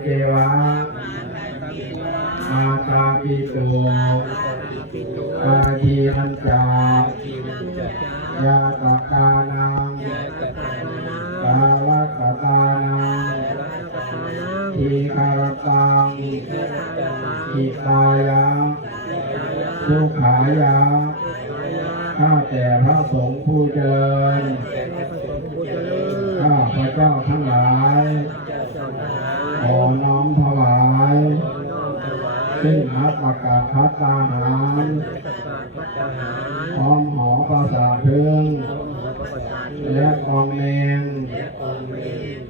เทวะมาตาปิโตอาทีหันจายาตกานังกาวัตตานังทีคารตังอิตายะทุกขายะข้าแต่พระสงฆ์ผู้เจริญข้าพระเจ้าทั้งหลาย ขอน้อมถวาย ซึ่นักประกาศพัฒตาหารพร้อมหอประสาทพึ่งและกองเนง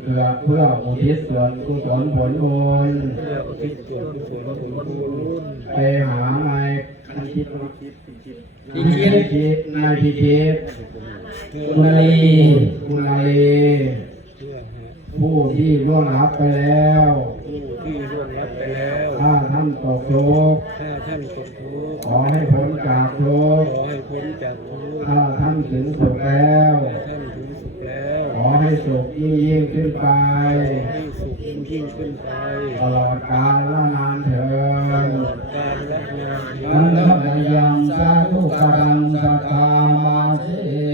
เพื่อเพื่ออุทิศส่วนกุศลผลบุญไปหานายคันชิตพิชิตนายพิชิตคุณลีคุณลีผู้ที่ล่วงลับไปแล้ว ผู้ที่ร่วงรับไปแล้ว ถ้าท่านตกทุกข์ถ้าท่านตกทุกข์ขอให้พ้นจากทุกขข์อให้พ้นจากทุกข์ถ้าท่านถึงสุขแล้วท่านถึงสุขแล้ว ขอให้สุขยิ่งยิ่งขึ้นไปให้สุขยิ่งยิ่งขึ้นไป ตลอดกาลละนานเถิดการและงานนันทมยังสาธุกังสัทธามาเสี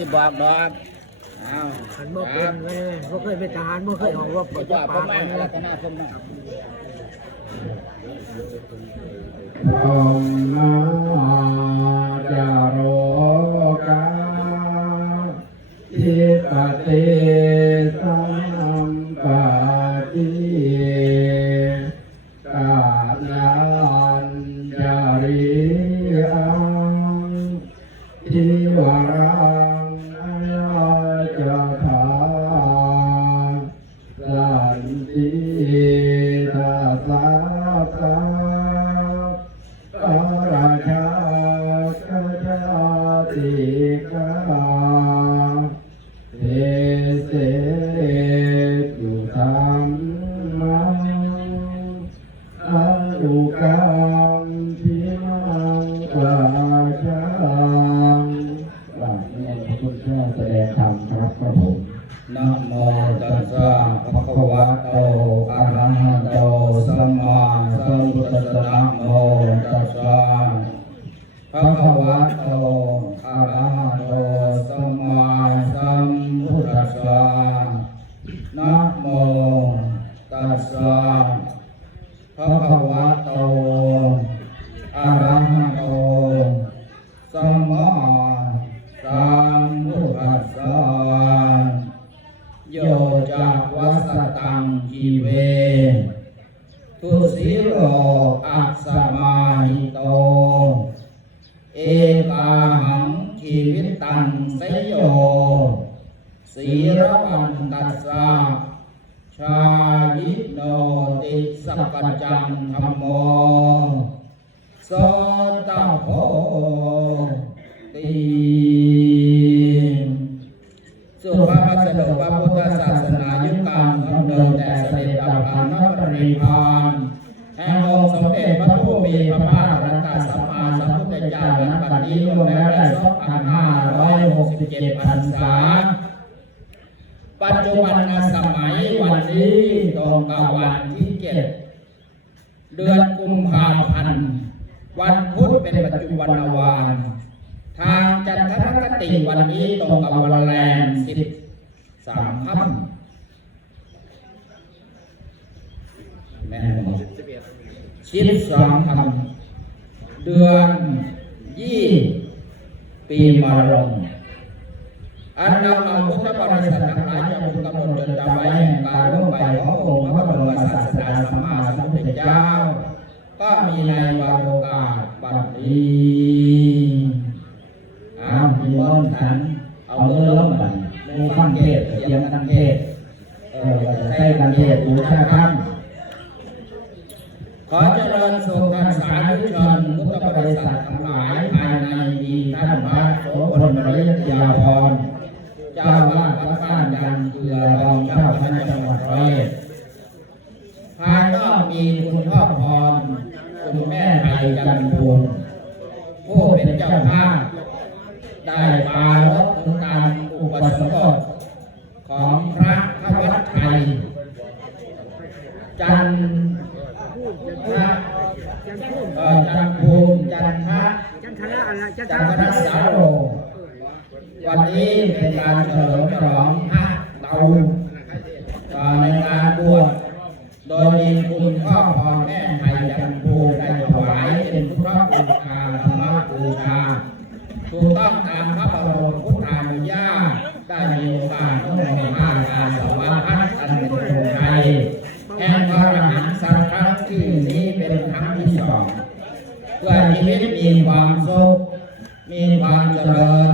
สิบอกดอกเอาขันบ่เป็นไงบ่เคยเป็นทหารบ่เคยออกรบเดี๋กัยวบจะป่าพ่อแม่กันรัตนาสมมาธรรมาจาโรกาทิปติสัมปะติ สดงธรรมครับพระผมนะโมตัสสะภะคะวะโตอะระหะโตสัมมาสัมพุทธัสสะ วิตตังสยโยสีรวันตัสสะชายิโนติสัพจังธรรมโมโสตโพติสุภาพสดุพระพุทธศาสนายุคการดำเนินแต่เสด็จดับขันธปริพานแห่งองค์สมเด็จพระผู้มีพระภาค รัตนสัมมาสัมพุทธเจ้าณบัดนี้รวมแล้วได้2,567พรรษา ปัจจุบันสมัยวันนี้ตรงกับวันที่เจ็ดเดือนกุมภาพันธ์วันพุธเป็นปัจจุบันวานทางจันทรคติวันนี้ตรงกับวันแรมสิบสามค่ำแม่บอกชิดสองค่ำ เดือนยี่ปีมะรงอันเราเราพุทธบริษัททั้งหลายจะพึงกำหนดจดจำไว้แห่งการล่วงไปขององค์พระบรมศาสดาสัมมาสัมพุทธเจ้า ก็มีในวาโอกาสบัดนี้อ้าวมีร้อนขันเอาเรื่องล้มบันมูฟังเทศเสียงกันเทศเออจะใช้กันเทศบูชาธรรม ขอเจริญสุขท่านสาธุชนพุทธบริษัททั้งหลายภายในมีท่านพระโสพลมริยาพรเจ้าวาดวัดบ้านยางเกลือรองเจ้าภายในจังหวัดร้อยเอ็ดภายนอกมีคุณพ่อพรคุณแม่ไทยจันทภูมิผู้เป็นเจ้าภาพได้ปารบถึงการอุปสมบทของพระธวัชชัยจันทพระ จันทร์พูด เอ่อจันทภูมิ จันทะจันทะอะไรจันทจันระสาโรวันนี้เป็นการเฉลิมฉลองพระเตาในการบวชโดยมีคุณพ่อพ่อแม่ไทยจันทภูมิได้ถวายเป็นพุทธบูชาธรรมบูชาถูกต้องตามพระบรมพุทธานุญาตได้มีโอกาสร่วมในห้าการสวาพัฒน์อันเป็นธงไทยแห่งพระอรหันต์สัตว์ครั้งที่นี้เป็นครั้งที่สอง เพื่อชีวิตมี ความสุข มีความเจริญ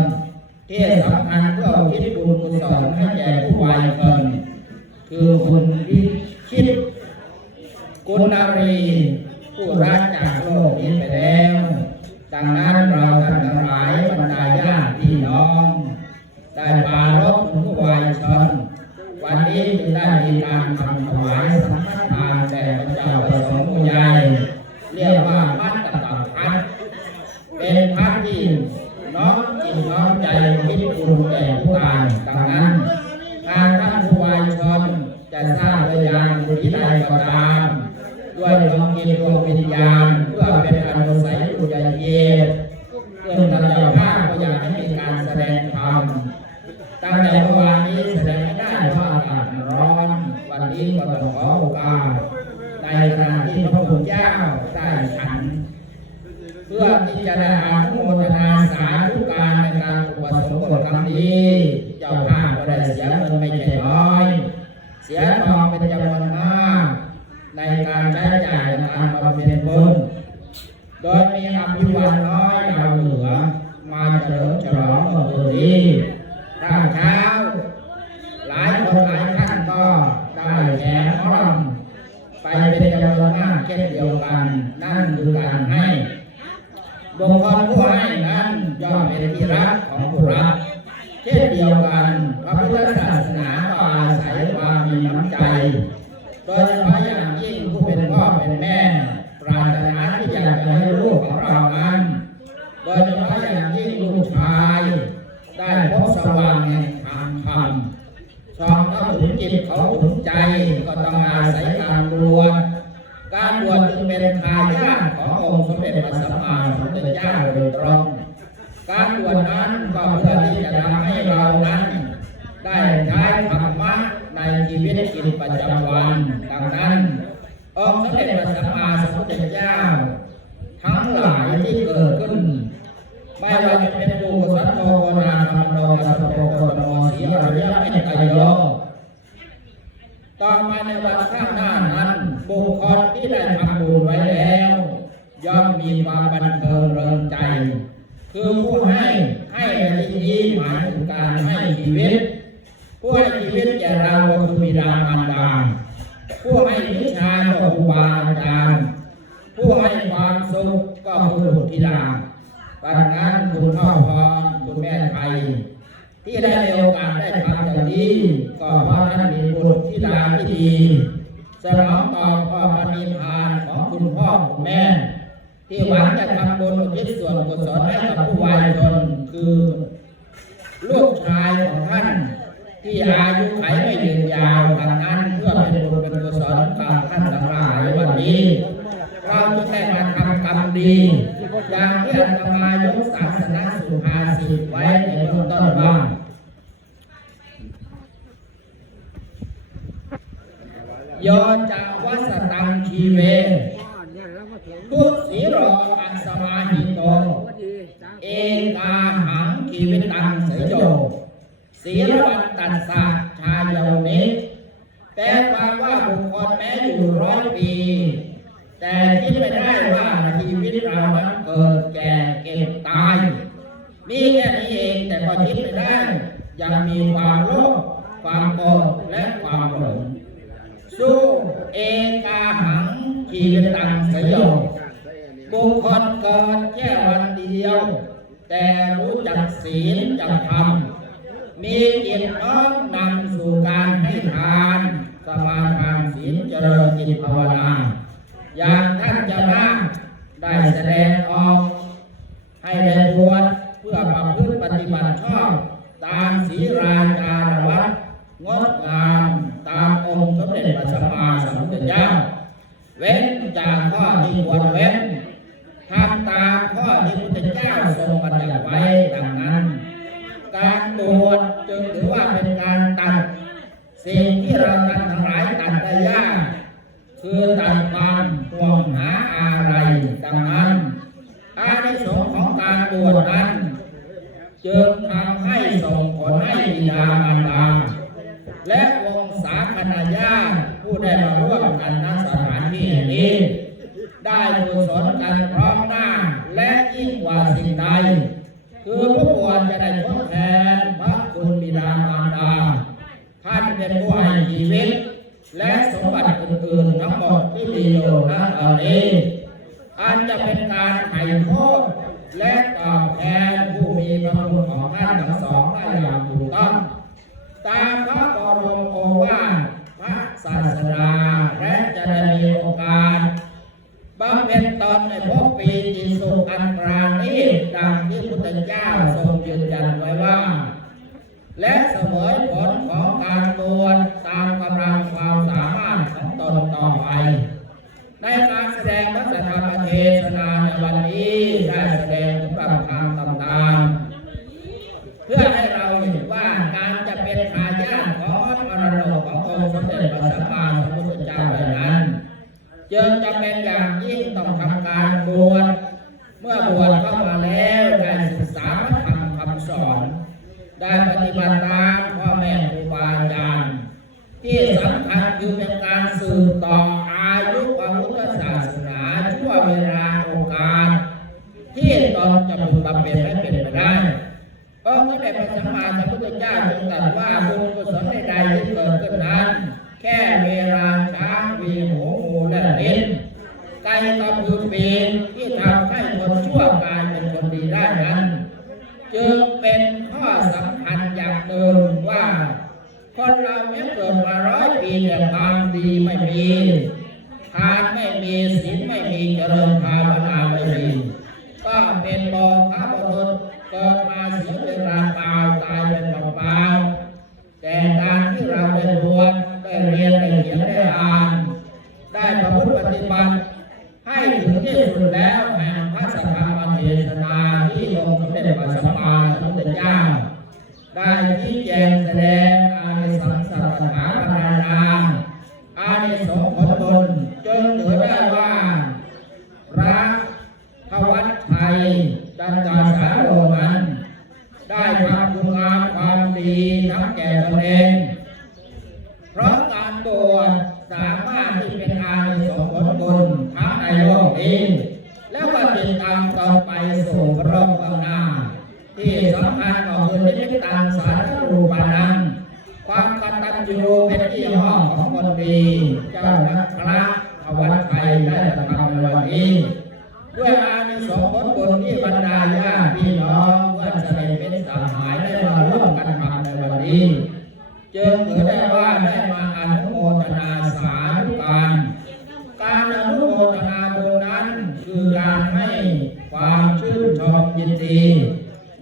ที่สำคัญเพื่อคิดบุญกุศลให้แก่ผู้วายเกินคือคุณพิชิตกุณารีผู้รักจากโลกนี้ไปแล้ว ดังนั้นเราทั้งหลายบรรดาญาติพี่น้อง ได้ปารบผู้วายชนวันนี้จึงได้มีการทำถวายสังฆทานแด่พระเจ้าประสงค์ใหญ่เรียกว่ามัตตตพัฒน์เป็นพัฒน์ที่น้อมจิตน้อมใจคิดบุญแก่ผู้อ่านดังนั้นทางท่านผู้วายชนจะสร้างด้วยยานบุญที่ใดก็ตาม ด้วยดวงจิตดวงวิญญาณเพื่อเป็นอนุสัยอุจเยตเพื่อท่านเจ้าภาพก็อยากให้มีการแสดงธรรม ตั้งแต่เมื่อวานนี้แสดงไม่ได้เพราะอากาศร้อน วั นี้ก็ต้องขอโอกาสในขณะที่พระพุทธเจ้าได้ฉัน เพื่อที่จะได้อานุโมทนาสาธุการในการอุปสมบทครั้งนี้ เจ้าภาพก็ได้เสียเงินไม่ใช่น้อย เสียทองเป็นจำนวนมาก ในการใช้จ่ายในการบำเพ็ญบุญ โดยมีอภิวันน้อยดาวเหนือ มาเฉลิมฉลองเมื่อคืนนี้ตั้งเช้า หลายคนหลายท่านก็ได้แขนพร้อมไปเป็นจำนวนมากเช่นเดียวกัน นั่นคือการให้บุคคลผู้ให้นั้นย่อมเป็นที่รักของผู้รับ เช่นเดียวกันพระพุทธศาสนาก็อาศัยความมีน้ำใจ โดยเฉพาะอย่างยิ่งผู้เป็นพ่อเป็นแม่ ปรารถนาที่อยากจะให้ลูกของเรานั้นโดยเฉพาะอย่างยิ่งลูกชาย ได้พบสว่างแห่งทางธรรมสองเข้าถึงจิตเขาถึงใจก็ต้องอาศัยการบวชการบวชจึงเป็นทายาทขององค์สมเด็จพระสัมมาสัมพุทธเจ้าโดยตรง การบวชนั้นก็เพื่อที่จะทำให้เรานั้น ได้ใช้ธรรมะในชีวิตกิจประจำวัน ดังนั้น องค์สมเด็จพระสัมมาสัมพุทธเจ้า ทั้งหลาย ที่เกิดขึ้นไม่ว่าจะเป็นปุถุสัตโตโกนาธรรมโนกัสสโปโกโนสีอริยเมตไตรโยต่อมาในวันข้างหน้านั้นบุคคลที่ได้ทำบุญไว้แล้ว ย่อมมีความบันเทิงเริงใจ คือผู้ให้ให้ในที่นี้หมายถึงการให้ชีวิต ผู้ให้ชีวิตแก่เราคือบิดามารดาผู้ให้วิชาก็ครูบาอาจารย์ผู้ให้ความสุข ก็คือบุตรธิดาดังนั้นคุณพ่อพรคุณแม่ไทยที่ได้มีโอกาสได้ทำอย่างนี้ก็เพราะท่านมีบุตรธิดาที่ดีสนองตอบความปฏิภาณของคุณพ่อคุณแม่ ที่หวังจะทำบุญอุทิศส่วนกุศลให้กับผู้วายชนคือ ลูกชายของท่าน ที่อายุไขไม่ยืนยาวดังนั้นเพื่อเป็นบุญเป็นกุศลตามท่านทั้งหลายวันนี้ เราจะได้มาทำกรรม ดีอย่างที่อาตมายกศาสนาสุภาษิตไว้ในเบื้องต้นว่าโยจะวัสตังคีเวทุสีรอัสมาหิโต เอกาหังคีวิตังเสยโยศีลวันตัสสะชาโยนิแปลความว่าบุคคลแม้อยู่ร้อยปี แต่คิดไม่ได้ว่าชีวิตเรานั้นเกิดแก่เก็บตาย มีแค่นี้เองแต่ก็คิดไม่ได้ ยังมีความโลภความโกรธและความหลงสู้เอกาหังชีวิตังสยโยบุคคลเกิดแค่วันเดียว แต่รู้จักศีลจักธรรมมีจิตน้อมนำสู่การให้ทาน สมาทานศีลเจริญจิตภาวนา อย่างท่านเจะนาได้แสดงออก ให้ได้บวชเพื่อประพฤติปฏิบัติชอบ ตามศีราจารวัดงดงามตามองค์สมเด็จพระสัมมาสัมพุทธเจ้า เว้นจากข้อที่ควรเว้นทำตามข้อที่พระพุทธเจ้าทรงบัญญัติไว้ดังนั้น การบวชจึงถือว่าเป็นการตัด สิ่งที่เราทำทั้งหลายตัดได้ยาก คือตัดความห่วงหาอะไรดังนั้นอานิสงส์ของการบวชนั้น จึงทำให้ส่งผลให้บิดามารดา และวงศาคณาญาติผู้ได้มาร่วมกันณสถานที่แห่งนี้ ได้กุศลกันพร้อมหน้า และยิ่งกว่าสิ่งใด คือผู้บวชจะได้ทดแทนพระคุณบิดามารดา ท่านเป็นผู้ให้ชีวิต และสมบัติอื่นๆทั้งหมดที่มีอยู่ณตอนนี้อันจะเป็นการไถ่โทษและตอบแทนผู้มีพระคุณของท่านทั้งสองได้อย่าง ตามพระบรมโอวาทพระศาสดาและจะได้มีโอ กาสบำเพ็ญตนในภพปีติสุขอันปราณีตดังที่พุทธเจ้าทรงยืนยันไว้ว่า และเสมอผลของการบวชตามกำลังความสามารถของตนต่อไป ในการแสดงพระธรรมเทศนาในวันนี้ได้แสดงถึงประธรรมต่างๆ เพื่อให้เราเห็นว่าการจะเป็นทายาทของมรดกขององค์สมเด็จพระสัมมาสัมพุทธเจ้าได้นั้นจึงจะเป็นอย่างยิ่งต้องทำการบวชเมื่อบวชเข้ามาแล้วได้ศึกษาพระธรรมคำสอน ได้ปฏิบัติตามพ่อแม่ครูบาอาจารย์ที่สำคัญคือเป็นการสืบต่ออายุพระพุทธศาสนาชั่วเวลาโอกาส ที่ตนจะพึงบำเพ็ญให้เป็นไปได้ องค์สมเด็จพระสัมมาสัมพุทธเจ้าจึงตรัสว่าบุญกุศลใดๆที่เกิดขึ้นนั้น แค่เวลาช้างวีหัวงูและลิ้นไก่กระพือปีนที่ทำให้คนชั่วกลายเป็นคนดีได้นั้นจึงเป็นข้อสำคัญอย่างหนึ่งว่า คนเราแม้เกิดมาร้อยปีแต่ความดีไม่มีทานไม่มีศีลไม่มีเจริญภาวนาไม่มี ก็เป็นโลภะบุรุษเกิดมาเสียเวลาเปล่าตายเป็นเปล่าๆแต่การที่เราได้บวชได้เรียนได้เขียนได้อ่าน ได้ประพฤติปฏิบัติ ให้ถึง ที่สุดแล้วแห่งพระสัทธรรมเทศนาที่องค์สมเด็จพระสัมมาสัมพุทธเจ้าได้ชี้แจงอานิสงส์สัพพะพาราอานิสงส์ผลบุญจนถือได้ว่าพระทวัชชัยดันตาสาโรมันได้ทำคุณงามความดีทั้งแก่ตนเอง เพราะการบวชสามารถที่เป็นอานิสงส์ผลบุญทั้งในโลกนี้แล้วก็ติดตามต่อไปสู่โลกข้างหน้า ที่สำคัญก็คือนิพตังสาธรูปานังความกตัญญูเป็นที่ ห้องของคนดีเจ้านักพระอวัตไทยได้กระทำในวันนี้ด้วยอานิสงส์ผลบุญที่บรรดาญาติพี่น้องเพื่อนสนิทเป็นสหายได้มาร่วมกันทำในวันนี้จึงถือได้ว่าได้มาอนุโมทนาสาธุการการอนุโมทนาบุญนั้นคือการให้ความชื่นชมยินดี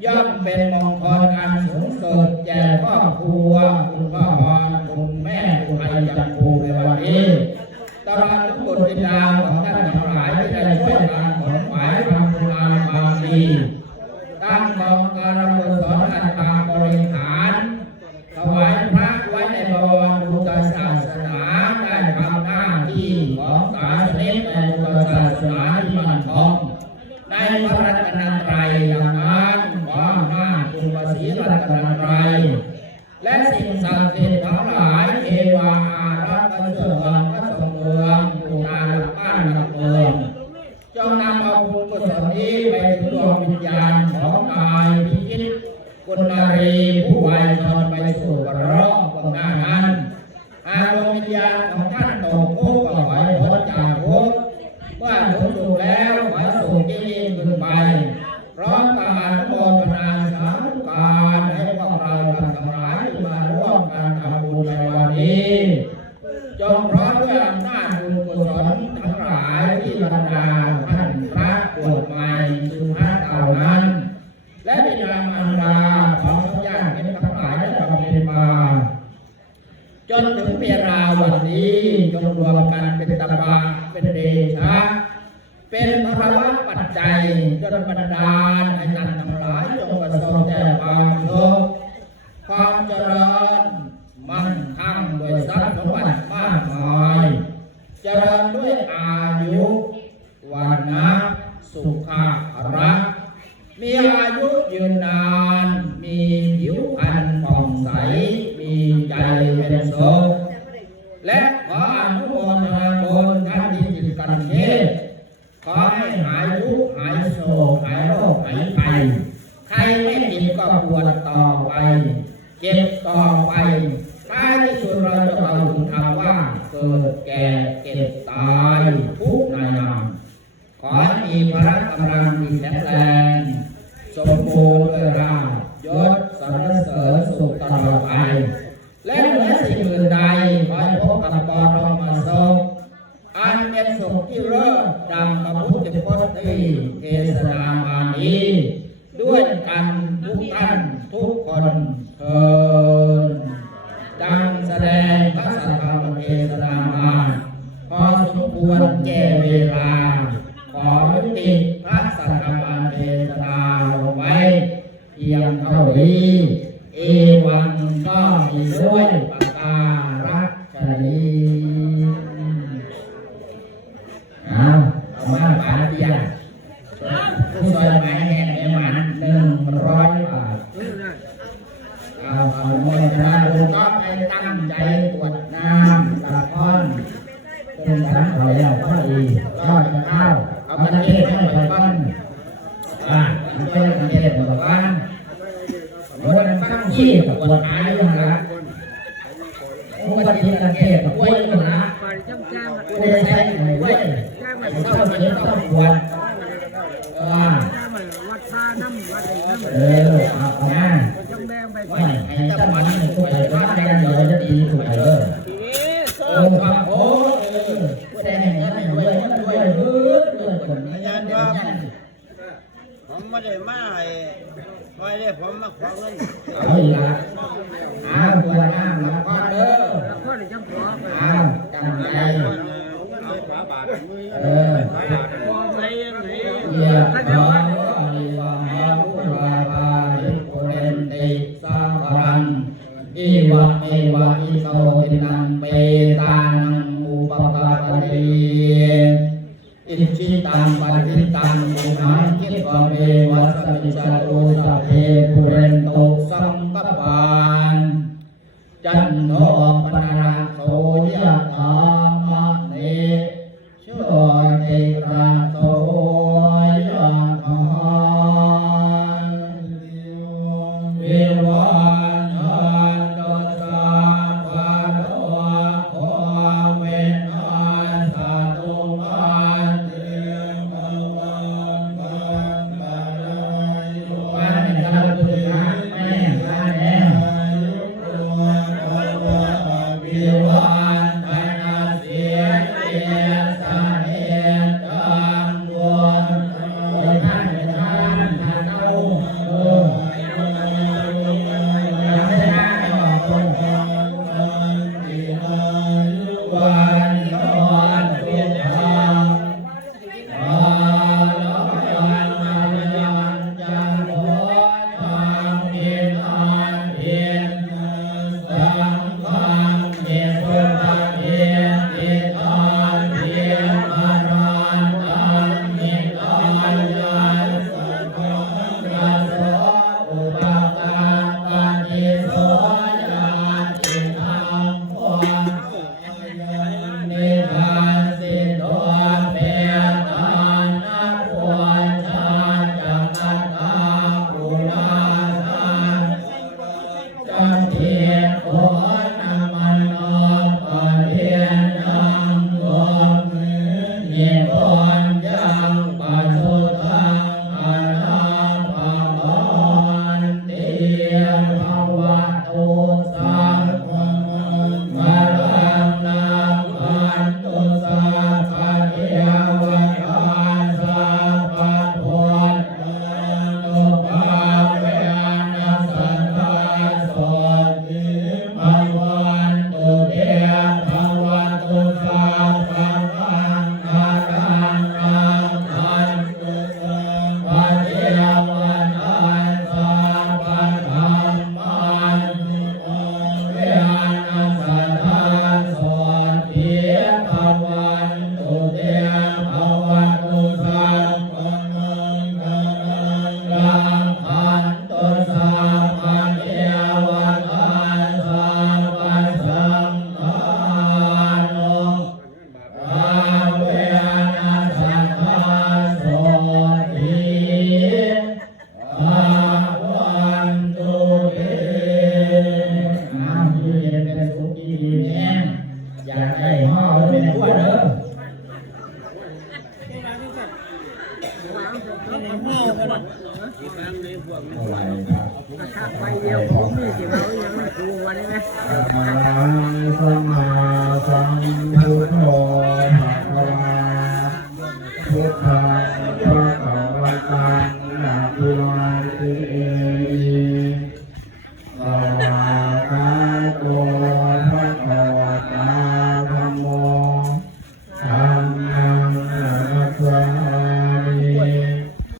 ย่อมเป็นมงคลอันสูงสุดแก่ครอบครัวคุณพ่อพรคุณแม่คุณไอจันภูในวันนี้ตลอดถึงบุตรธิดาของท่านทั้งหลายที่ได้ช่วยกันขนขวายทำคุณงามความดีตั้งกองการกุศลอันตามบริหาร ถวายพระไว้ในบวรพุทธศาสนาได้ทำหน้าที่ ของศาสนิกในพุทธศาสนาที่มั่นคงในพระรัตนตรัยอย่างนั้นขออำนาจคุณพระศรีรัตนตรัยและสิ่งศักดิ์สิทธิ์ทั้งหลายเทวาอารักษ์พระเสือพระสงฆ์เมืองผู้นาหลักบ้านหลักเมืองจงนำเอาบุญกุศลนี้ไปถึงดวงวิญญาณของนายพิชิต กุณารีผู้ไวยชนไปสู่บรรลุเบื้องหน้านั้นหากดวงวิญญาณของท่านตกทุกข์ก็ขอให้พ้นจากทุกข์เมื่อทุกข์สุขแล้วขอให้สุข ยิ่ 相对爱。 และเหนือสิ่งอื่นใดขอให้พบกรบปอทมาสงอันเป็นสุขที่เลิศดังพระพุทธพจน์ที่เทศนา เร็วเอาออกมาไหให้ตั้งมันให้กูไปวัดแดงเดี๋ยวจะตีกูไปเลยโอ้พระโอ้แต่แห่งนั้นด้วยด้วยด้วยด้วยคนนี้ยันยันผมไม่ได้มาไอ้ไว้ได้ผมมาขอเงินเอาอีกละอ้าวปวดอ้าวละพ่อเด้ออ้าวจำใจเออเยี่ยม Apa?